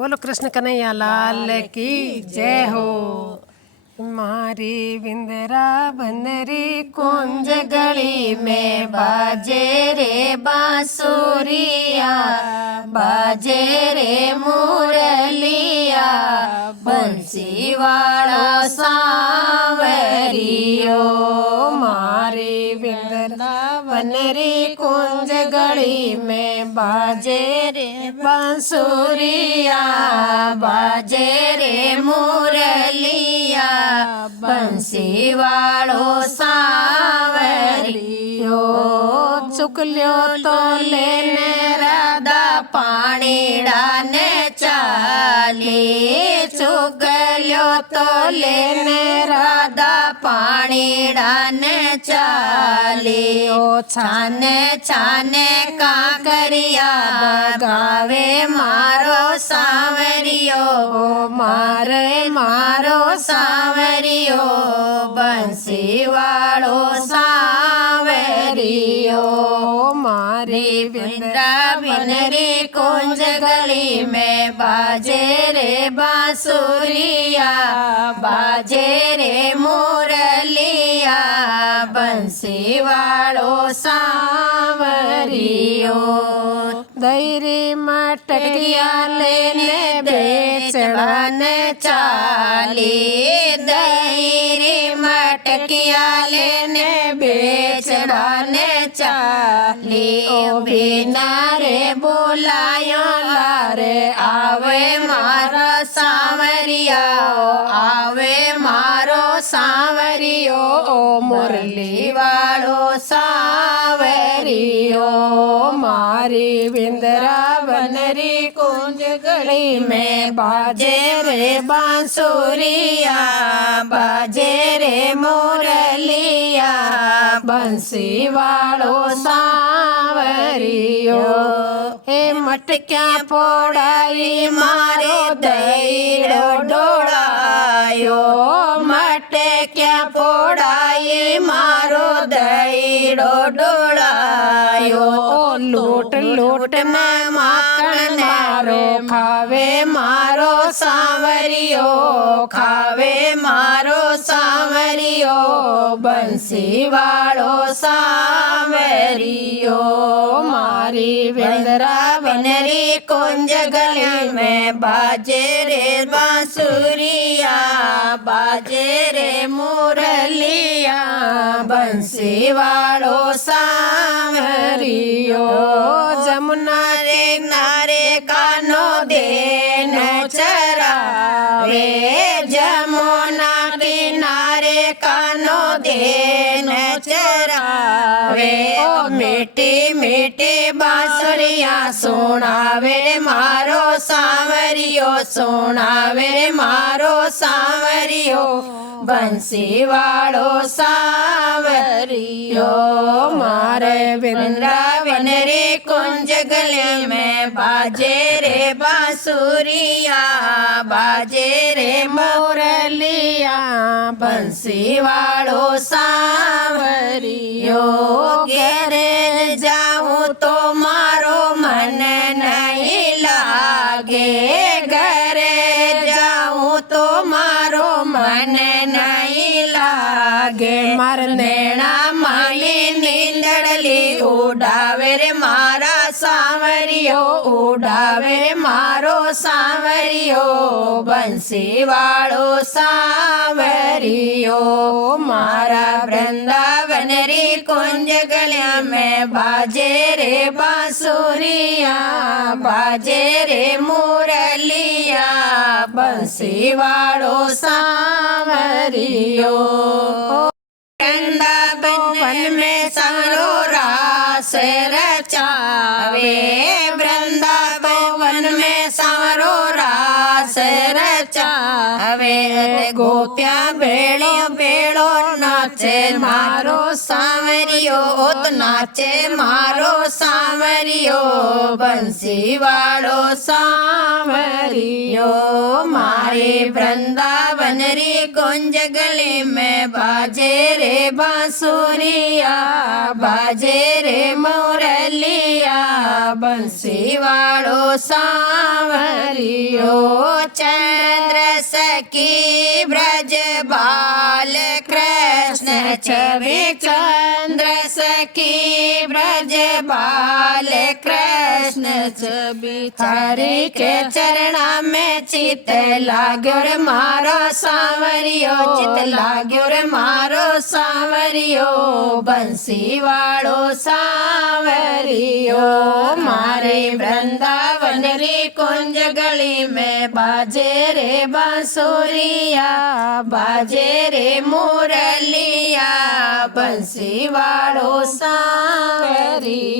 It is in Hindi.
बोलो कृष्ण कन्हैया लाल की जय हो। मारी विंदरा बनरी कुंज गली में बाजे रे बांसुरिया, बाजे रे मुरलिया, बंसी वाला सांवरियो। मारी विंदरा बनरी कुंज गली में बाजे रे बांसुरिया, बाजे रे मुरलिया, बंसी वालो सांवरियो। चुकल्यो तो लेने राधा पाणीड़ा ने चाली, चुकल्यो तो लेने राधा पाणीड़ा ने चाली। ओ छाने छाने काकरिया गावे मारो सांवरियो, मारे मारो सांवरियो, बंसी वालो सांवरियो। मारी वृंदावन रे कुंज गली में बाजे रे बांसुरिया, बाजे रे मुरलिया, बंसी वालो सांवरियो। दैरी मटकिया लेने बेचड़ने चाली, दैरी मटकिया लेने बेचड़ने चाली। ओ बिना रे बोलायो लारे आवे मारा सांवरिया, आवे मारो सांवरियो, मुरली वालो सांवरियो। मारी वृंदावन री कुंज गली में बाजे रे बांसुरिया, बाजे रे मुरलिया, बंसी वालो सांवरियो। हे मटक्या फोड़ाई मारो दईड़ो डोड़ायो, मटक्या फोड़ाई मारो दईड़ो डोड़ायो। लूट लूट में माखन मारो खावे मारो सांवरियो, खावे मारो सांवरियो, बंसी वालो सांवरियो। मारी वृंदावन री कुंज गली में बाजे रे बांसुरिया, बाजे रे मुरलिया, बंसी वालो सांवरियो। जमुना रे नारे कानो देनो चरावे, जमुना किनारे कानो देनो चरावे। ओ मीठी मीठी बांसुरिया सुनावे मारो सांवरियो, सुनावे मारो सांवरियो, बंसी वालो सांवरियो। मारे वृंदावन रे कुंज गली में बाजे रे बांसुरिया, बाजे रे मुरलिया, बंसी वालो सांवरियो। घेरे जाऊं तो मारो मन नहीं लागे, घरे जाऊं तो मारो मन नहीं लागे। मार नैना माली नींदड़ली उड़ावे रे मारा सांवरियो, उड़ावे रे मारो सांवरियो, बंसी वालो सांवरियो। मारा वृंदावन री कुंज गली में बाजे रे बांसुरिया, बाजे रे मुरलिया, बंसी वालो सांवरियो। वृंदावन में सरो रास रचावे, वृंदावन में सरो रास रचावे। गोपिया बेड़ो बेड़ो नाचे मारो सांवरियो, तो नाचे मारो सांवरियो, बंसी वालो सांवरियो। मारे वृंदावन वृंदावनरी कुंज गली में बाजे रे बांसुरिया बाजे रे मुरलिया बंसी वाळो सांवरियो चंद्र सखी ब्रज बाल कृष्ण छवि चंद्र सखी ब्रज बाल कृष्ण छवि थारी के चरणा में चित लाग्यो रे मारो सांवरियो चित लाग्यो रे मारो सांवरियो बंसी वाळो सांवरियो मारे वृंदावन री कुंज गली में बाजे रे बांसुरिया बाजे रे मुरलिया बंसी वाळो सांवरियो।